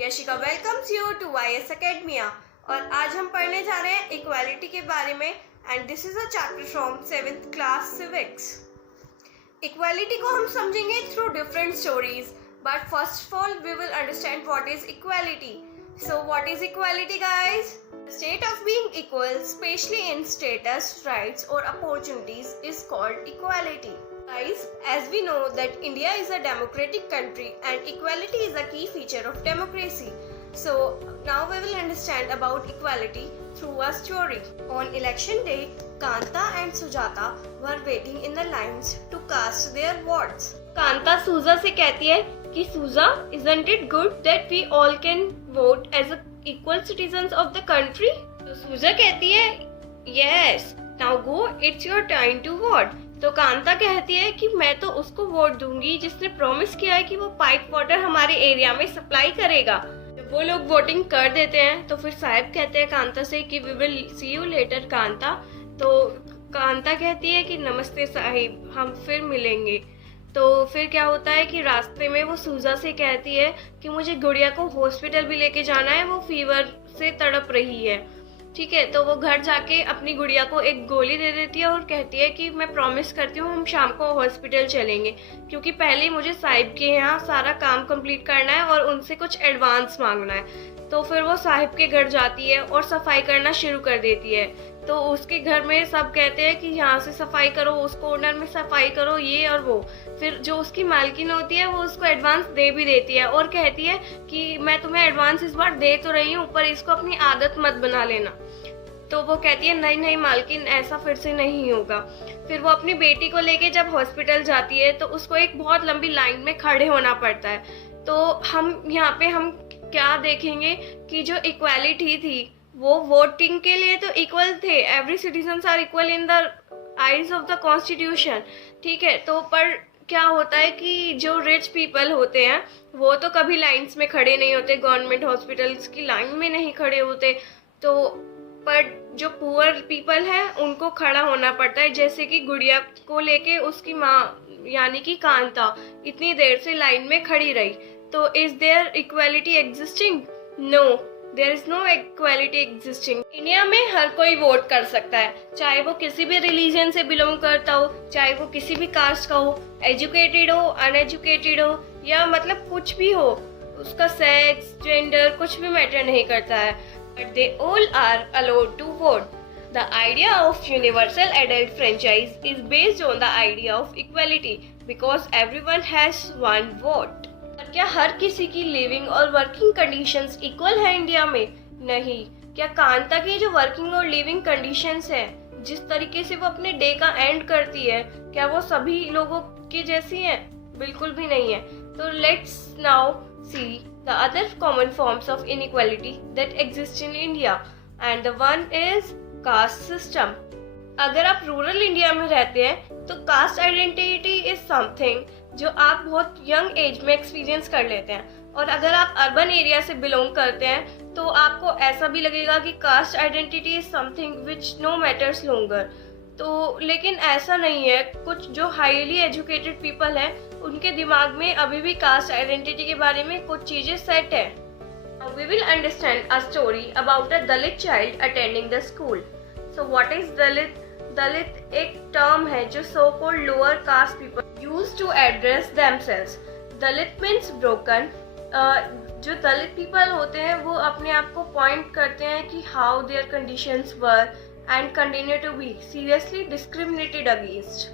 Yashika welcomes you to YS Academia और आज हम पढ़ने जा रहे हैं इक्वालिटी के बारे में and this is a chapter from 7th class civics. Equality को हम समझेंगे through different stories, but first of all we will understand what is equality. So what is equality, guys? The state of being equal, especially in status, rights or opportunities, is called equality. Guys, as we know that India is a democratic country and equality is a key feature of democracy. So now we will understand about equality through a story. On election day, Kanta and Sujata were waiting in the lines to cast their votes. Kanta Suja से कहती है कि Suja, isn't it good that we all can vote as a equal citizens of the country? तो Suja कहती है yes, now go, it's your time to vote. तो कांता कहती है कि मैं तो उसको वोट दूंगी जिसने प्रॉमिस किया है कि वो पाइप वाटर हमारे एरिया में सप्लाई करेगा। जब वो लोग वोटिंग कर देते हैं तो फिर साहिब कहते हैं कांता से कि we will see you later Kanta. तो कांता कहती है कि नमस्ते साहिब, हम फिर मिलेंगे। तो फिर क्या होता है कि रास्ते में वो सूजा से कहती है कि मुझे गुड़िया को हॉस्पिटल भी लेके जाना है, वो फीवर से तड़प रही है। ठीक है, तो वो घर जाके अपनी गुड़िया को एक गोली दे देती है और कहती है कि मैं प्रॉमिस करती हूँ हम शाम को हॉस्पिटल चलेंगे, क्योंकि पहले मुझे साहिब के यहाँ सारा काम कंप्लीट करना है और उनसे कुछ एडवांस मांगना है। तो फिर वो साहिब के घर जाती है और सफाई करना शुरू कर देती है। तो उसके घर में सब कहते हैं कि यहाँ से सफाई करो, उस कॉर्नर में सफाई करो, ये और वो। फिर जो उसकी मालकिन होती है वो उसको एडवांस दे भी देती है और कहती है कि मैं तुम्हें एडवांस इस बार दे तो रही हूँ, पर इसको अपनी आदत मत बना लेना। तो वो कहती है नहीं नहीं मालकिन, ऐसा फिर से नहीं होगा। फिर वो अपनी बेटी को लेके जब हॉस्पिटल जाती है तो उसको एक बहुत लंबी लाइन में खड़े होना पड़ता है। तो हम यहाँ पे हम क्या देखेंगे कि जो इक्वालिटी थी वो वोटिंग के लिए तो इक्वल थे, every citizens are equal in the eyes of the constitution. ठीक है, तो पर क्या होता है कि जो रिच पीपल होते हैं वो तो कभी लाइंस में खड़े नहीं होते, गवर्नमेंट हॉस्पिटल्स की लाइन में नहीं खड़े होते। तो पर जो पुअर पीपल है उनको खड़ा होना पड़ता है, जैसे कि गुड़िया को लेके उसकी माँ यानी कि कांता इतनी देर से लाइन में खड़ी रही। तो is there equality existing? No, there is no equality existing. India में हर कोई वोट कर सकता है, चाहे वो किसी भी रिलीजन से बिलोंग करता हो, चाहे वो किसी भी कास्ट का हो, एजुकेटेड हो, अनएजुकेटेड हो, या मतलब कुछ भी हो, उसका सेक्स, जेंडर कुछ भी मैटर नहीं करता है। But they all are allowed to vote. The idea of universal adult franchise is based on the idea of equality because everyone has one vote. पर क्या हर किसी की लिविंग और वर्किंग कंडीशंस इक्वल है इंडिया में? नहीं। क्या कांता की जो वर्किंग और लिविंग कंडीशंस है, जिस तरीके से वो अपने डे का एंड करती है, क्या वो सभी लोगों की जैसी है? बिल्कुल भी नहीं है। तो let's now see the other common forms of inequality that exist in India, and the one is caste system. अगर आप रूरल इंडिया में रहते हैं तो कास्ट आइडेंटिटी इज समथिंग जो आप बहुत यंग एज में एक्सपीरियंस कर लेते हैं, और अगर आप अर्बन एरिया से बिलोंग करते हैं तो आपको ऐसा भी लगेगा कि caste identity is something which no matters longer. तो लेकिन ऐसा नहीं है, कुछ जो हाईली एजुकेटेड पीपल हैं उनके दिमाग में अभी भी कास्ट आइडेंटिटी के बारे में कुछ चीजें सेट है। Now we will understand a story about a Dalit child attending the school. So what is Dalit? Dalit एक टर्म है जो so called lower caste people use to address themselves. Dalit means broken. जो दलित people होते हैं वो अपने आप को पॉइंट करते हैं कि how their conditions were and continue to be seriously discriminated against.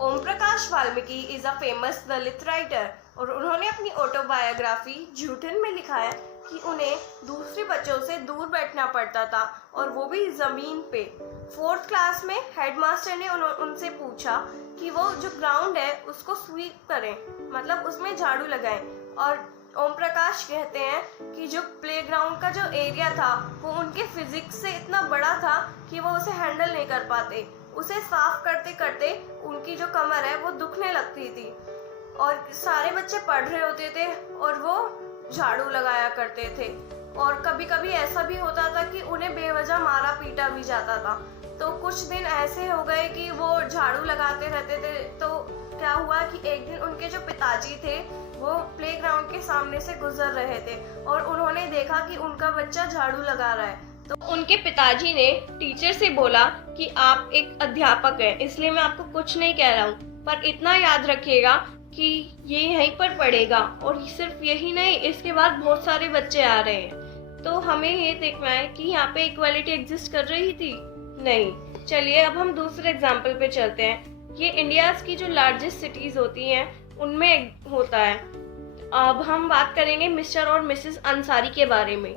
Om Prakash Valmiki is a famous Dalit writer और उन्होंने अपनी ऑटोबायोग्राफी झूठन में लिखा है कि उन्हें दूसरे बच्चों से दूर बैठना पड़ता था, और वो भी ज़मीन पे। 4th क्लास में हेडमास्टर ने उनसे पूछा कि वो जो ग्राउंड है उसको स्वीप करें, मतलब उसमें झाड़ू लगाएं। और ओम प्रकाश कहते हैं कि जो प्लेग्राउंड का जो एरिया था वो उनके फिजिक्स से इतना बड़ा था कि वो उसे हैंडल नहीं कर पाते। उसे साफ करते करते उनकी जो कमर है वो दुखने लगती थी, और सारे बच्चे पढ़ रहे होते थे और वो झाड़ू लगाया करते थे। और कभी कभी ऐसा भी होता था कि उन्हें बेवजह मारा पीटा भी जाता था। तो कुछ दिन ऐसे हो गए कि वो झाड़ू लगाते रहते थे। तो क्या हुआ कि एक दिन उनके जो पिताजी थे वो प्लेग्राउंड के सामने से गुजर रहे थे और उन्होंने देखा कि उनका बच्चा झाड़ू लगा रहा है। तो उनके पिताजी ने टीचर से बोला कि आप एक अध्यापक हैं, इसलिए मैं आपको कुछ नहीं कह रहा हूँ, पर इतना याद रखिएगा कि ये यहीं पर पढ़ेगा। और सिर्फ यही नहीं, इसके बाद बहुत सारे बच्चे आ रहे हैं। तो हमें ये देखना है कि यहाँ पे इक्वालिटी एग्जिस्ट कर रही थी? नहीं। चलिए अब हम दूसरे एग्जाम्पल पे चलते हैं। ये इंडिया की जो लार्जेस्ट सिटीज होती हैं उनमें होता है। अब हम बात करेंगे मिस्टर और मिसेस अंसारी के बारे में।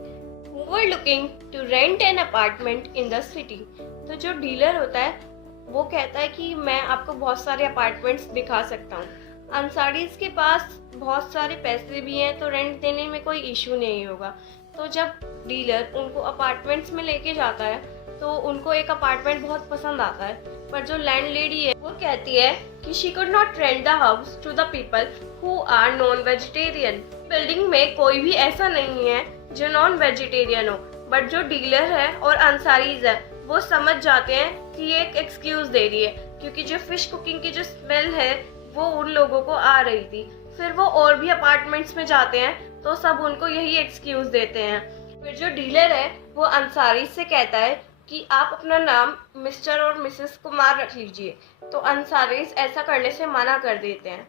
Who were looking to rent an apartment in the city? तो जो डीलर होता है वो कहता है कि मैं आपको बहुत सारे अपार्टमेंट्स दिखा सकता हूँ। अंसारीज के पास बहुत सारे पैसे भी हैं तो रेंट देने में कोई इशू नहीं होगा। तो जब डीलर उनको अपार्टमेंट्स में लेके जाता है तो उनको एक अपार्टमेंट बहुत पसंद आता है, पर जो लैंडलेडी है वो कहती है कि she could not rent the house to the people who are non vegetarian. Building में कोई भी ऐसा नहीं है जो नॉन वेजिटेरियन हो, बट जो डीलर है और अंसारीज है वो समझ जाते हैं कि ये एक एक्सक्यूज दे रही है, क्योंकि जो फिश कुकिंग की जो स्मेल है वो उन लोगों को आ रही थी। फिर वो और भी अपार्टमेंट्स में जाते हैं तो सब उनको यही एक्सक्यूज देते हैं। फिर जो डीलर है वो अंसारी से कहता है कि आप अपना नाम मिस्टर और मिसेस कुमार रख लीजिए, तो अंसारी ऐसा करने से मना कर देते हैं।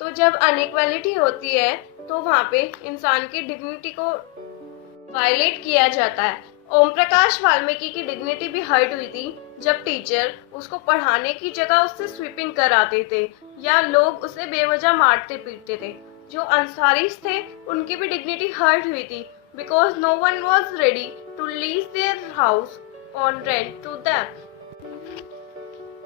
तो जब अनइक्वालिटी होती है तो वहाँ पे इंसान की डिग्निटी को वायलेट किया जाता है। ओम प्रकाश वाल्मीकि की डिग्निटी भी हर्ट हुई थी जब टीचर उसको पढ़ाने की जगह उससे स्वीपिंग कराते थे या लोग उसे बेवजह मारते पीटते थे। जो अंसारीज थे उनकी भी डिग्निटी हर्ट हुई थी because no one was ready to lease their house on rent to them.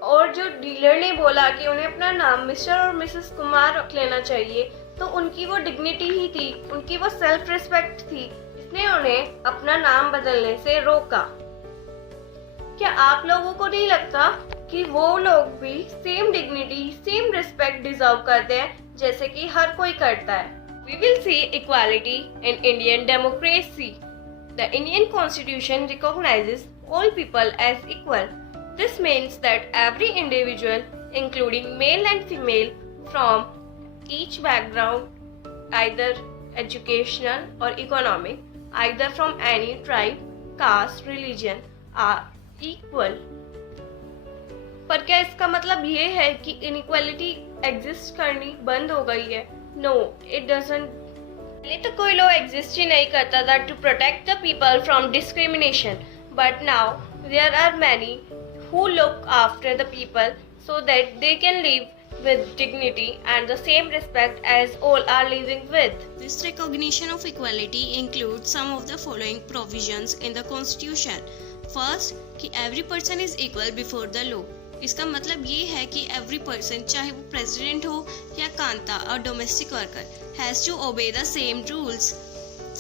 और जो डीलर ने बोला कि उन्हें अपना नाम मिस्टर और मिसेस कुमार रख लेना चाहिए, तो उनकी वो डिग्निटी ही थी, उनकी वो सेल्फ रिस्पेक्ट थी, इसने उन्हें अपना नाम बदलने से रोका। क्या आप लोगों को नहीं लगता कि वो लोग भी same dignity, same respect deserve करते हैं जैसे कि हर कोई करता है? We will see equality in Indian democracy. The Indian Constitution recognizes all people as equal. This means that every individual, including male and female, from each background, either educational or economic, either from any tribe, caste, religion, are equal. पर क्या इसका मतलब ये है कि inequality exist करनी बंद हो गई है? No, it doesn't. पहले तो कोई लॉ एग्जिस्ट ही नहीं करता था to protect the people from discrimination, but now there are many who look after the people so that they can live with dignity and the same respect as all are living with. This recognition of equality includes some of the following provisions in the Constitution. First, कि every person is equal before the law. इसका मतलब ये है कि every person, चाहे वो president हो या कांता और domestic worker, has to obey the same rules.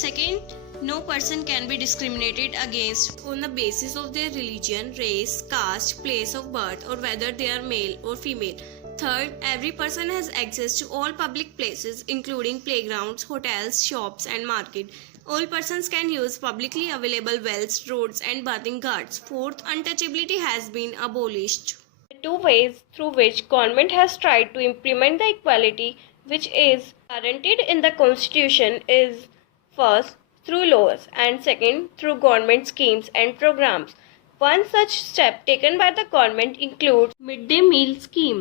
Second, no person can be discriminated against on the basis of their religion, race, caste, place of birth, or whether they are male or female. Third, every person has access to all public places, including playgrounds, hotels, shops, and market. All persons can use publicly available wells, roads, and bathing ghats. Fourth, untouchability has been abolished. The two ways through which government has tried to implement the equality which is guaranteed in the Constitution is first, through laws, and second, through government schemes and programs. One such step taken by the government includes midday meal scheme.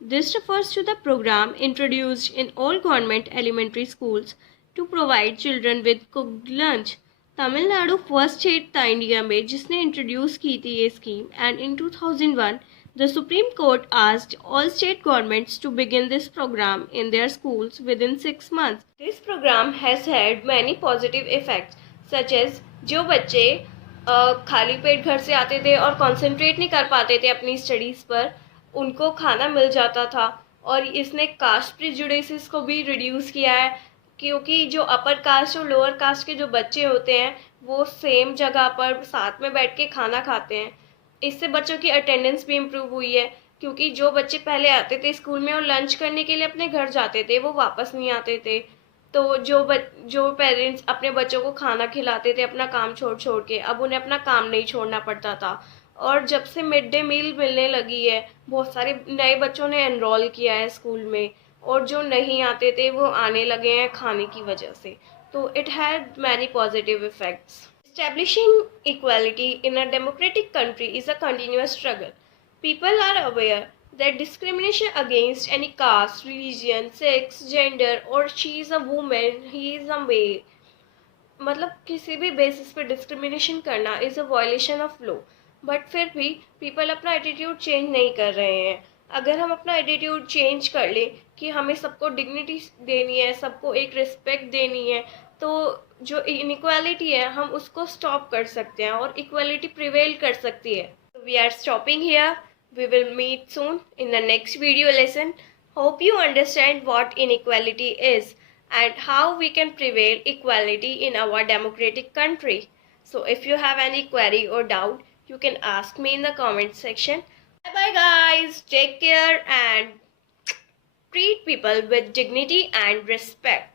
This refers to the program introduced in all government elementary schools to provide children with cooked lunch. Tamil Nadu first state था India में जिसने introduce की थी ये scheme, and in 2001 the Supreme Court asked all state governments to begin this program in their schools within 6 months. This program has had many positive effects, such as जो बच्चे खाली पेट घर से आते थे और कंसंट्रेट नहीं कर पाते थे अपनी स्टडीज़ पर, उनको खाना मिल जाता था। और इसने कास्ट प्रिजुडिसेस को भी रिड्यूस किया है, क्योंकि जो अपर कास्ट और लोअर कास्ट के जो बच्चे होते हैं वो सेम जगह पर साथ में बैठ के खाना खाते हैं। इससे बच्चों की अटेंडेंस भी इम्प्रूव हुई है, क्योंकि जो बच्चे पहले आते थे स्कूल में और लंच करने के लिए अपने घर जाते थे वो वापस नहीं आते थे। तो जो पेरेंट्स अपने बच्चों को खाना खिलाते थे अपना काम छोड़ के, अब उन्हें अपना काम नहीं छोड़ना पड़ता था। और जब से मिड डे मील मिलने लगी है बहुत सारे नए बच्चों ने एनरोल किया है स्कूल में, और जो नहीं आते थे वो आने लगे हैं खाने की वजह से. तो it had many positive effects. Establishing equality in a democratic country is a continuous struggle. People are aware that discrimination against any caste, religion, sex, gender, or she is a woman, he is a male, मतलब किसी भी basis पे discrimination करना is a violation of law. But फिर भी people अपना attitude change नहीं कर रहे हैं. अगर हम अपना एटीट्यूड चेंज कर लें कि हमें सबको डिग्निटी देनी है, सबको एक रिस्पेक्ट देनी है, तो जो इनइक्वालिटी है हम उसको स्टॉप कर सकते हैं और इक्वालिटी प्रिवेल कर सकती है. We are stopping here. We will meet soon in the next video lesson. Hope you understand what inequality is and how we can prevail equality in our democratic country. So if you have any query or doubt, you can ask me in the comment section. Bye bye guys. Take care and treat people with dignity and respect.